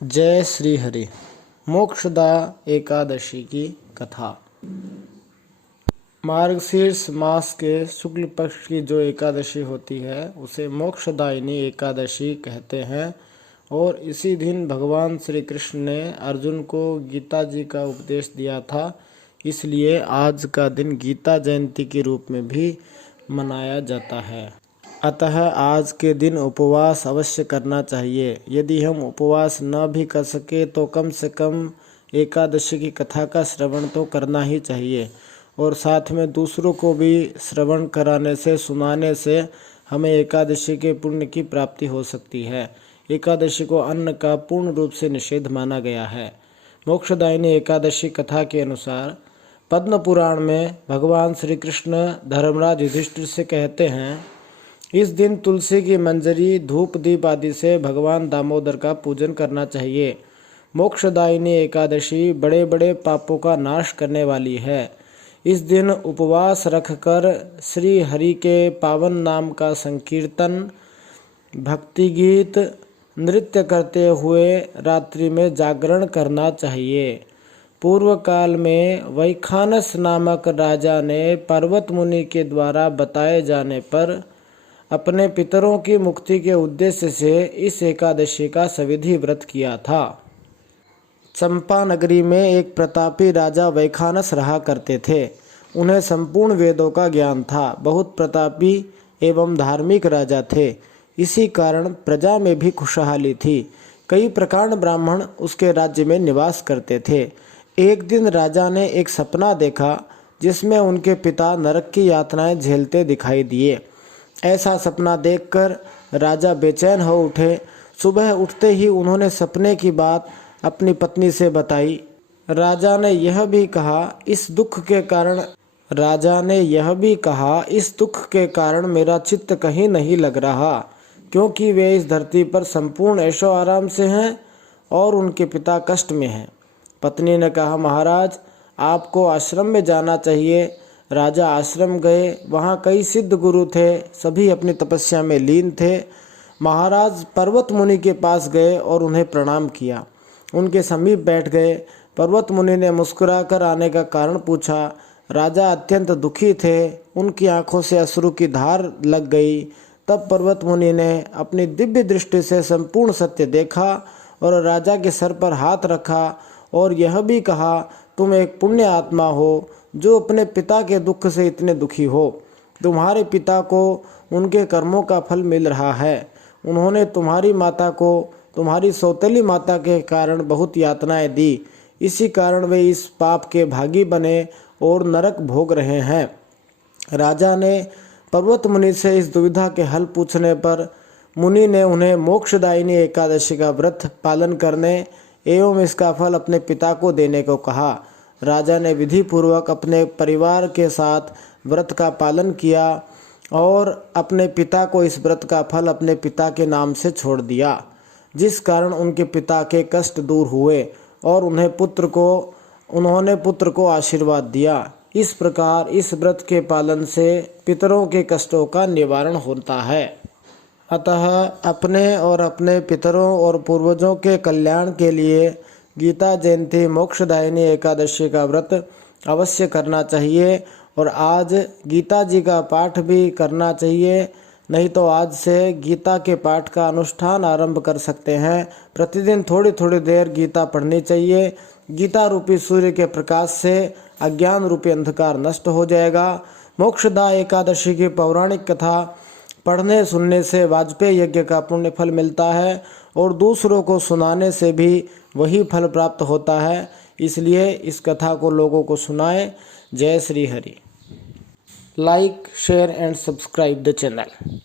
जय श्री हरि। मोक्षदा एकादशी की कथा। मार्गशीर्ष मास के शुक्ल पक्ष की जो एकादशी होती है उसे मोक्षदायिनी एकादशी कहते हैं। और इसी दिन भगवान श्री कृष्ण ने अर्जुन को गीता जी का उपदेश दिया था, इसलिए आज का दिन गीता जयंती के रूप में भी मनाया जाता है। अतः आज के दिन उपवास अवश्य करना चाहिए। यदि हम उपवास न भी कर सके तो कम से कम एकादशी की कथा का श्रवण तो करना ही चाहिए। और साथ में दूसरों को भी श्रवण कराने से, सुनाने से हमें एकादशी के पुण्य की प्राप्ति हो सकती है। एकादशी को अन्न का पूर्ण रूप से निषेध माना गया है। मोक्षदायिनी एकादशी कथा के अनुसार पद्म पुराण में भगवान श्री कृष्ण धर्मराज युधिष्ठिर से कहते हैं, इस दिन तुलसी की मंजरी, धूप दीप आदि से भगवान दामोदर का पूजन करना चाहिए। मोक्षदायिनी एकादशी बड़े बड़े पापों का नाश करने वाली है। इस दिन उपवास रखकर श्री हरि के पावन नाम का संकीर्तन, भक्ति गीत, नृत्य करते हुए रात्रि में जागरण करना चाहिए। पूर्व काल में वैखानस नामक राजा ने पर्वत मुनि के द्वारा बताए जाने पर अपने पितरों की मुक्ति के उद्देश्य से इस एकादशी का सविधि व्रत किया था। चंपा नगरी में एक प्रतापी राजा वैखानस रहा करते थे। उन्हें संपूर्ण वेदों का ज्ञान था। बहुत प्रतापी एवं धार्मिक राजा थे। इसी कारण प्रजा में भी खुशहाली थी। कई प्रकांड ब्राह्मण उसके राज्य में निवास करते थे। एक दिन राजा ने एक सपना देखा जिसमें उनके पिता नरक की यातनाएं झेलते दिखाई दिए। ऐसा सपना देखकर राजा बेचैन हो उठे। सुबह उठते ही उन्होंने सपने की बात अपनी पत्नी से बताई। राजा ने यह भी कहा इस दुख के कारण मेरा चित्त कहीं नहीं लग रहा, क्योंकि वे इस धरती पर संपूर्ण ऐशो आराम से हैं और उनके पिता कष्ट में हैं। पत्नी ने कहा, महाराज आपको आश्रम में जाना चाहिए। राजा आश्रम गए। वहाँ कई सिद्ध गुरु थे, सभी अपनी तपस्या में लीन थे। महाराज पर्वत मुनि के पास गए और उन्हें प्रणाम किया। उनके समीप बैठ गए। पर्वत मुनि ने मुस्कुराकर आने का कारण पूछा। राजा अत्यंत दुखी थे। उनकी आंखों से अश्रु की धार लग गई। तब पर्वत मुनि ने अपनी दिव्य दृष्टि से संपूर्ण सत्य देखा और राजा के सर पर हाथ रखा और यह भी कहा, तुम एक पुण्य आत्मा हो जो अपने पिता के दुख से इतने दुखी हो। तुम्हारे पिता को उनके कर्मों का फल मिल रहा है। उन्होंने तुम्हारी माता को तुम्हारी सौतेली माता के कारण बहुत यातनाएं दी। इसी कारण वे इस पाप के भागी बने और नरक भोग रहे हैं। राजा ने पर्वत मुनि से इस दुविधा के हल पूछने पर मुनि ने उन्हें मोक्षदायिनी एकादशी का व्रत पालन करने एवं इसका फल अपने पिता को देने को कहा। राजा ने विधि पूर्वक अपने परिवार के साथ व्रत का पालन किया और अपने पिता को इस व्रत का फल अपने पिता के नाम से छोड़ दिया, जिस कारण उनके पिता के कष्ट दूर हुए और उन्होंने पुत्र को आशीर्वाद दिया। इस प्रकार इस व्रत के पालन से पितरों के कष्टों का निवारण होता है। अतः अपने और अपने पितरों और पूर्वजों के कल्याण के लिए गीता जयंती मोक्षदायिनी एकादशी का व्रत अवश्य करना चाहिए। और आज गीता जी का पाठ भी करना चाहिए। नहीं तो आज से गीता के पाठ का अनुष्ठान आरंभ कर सकते हैं। प्रतिदिन थोड़ी थोड़ी देर गीता पढ़नी चाहिए। गीता रूपी सूर्य के प्रकाश से अज्ञान रूपी अंधकार नष्ट हो जाएगा। मोक्षदा एकादशी की पौराणिक कथा पढ़ने सुनने से वाजपेयी यज्ञ का पुण्य फल मिलता है और दूसरों को सुनाने से भी वही फल प्राप्त होता है। इसलिए इस कथा को लोगों को सुनाएं। जय Shri Hari. Like, share and subscribe the channel.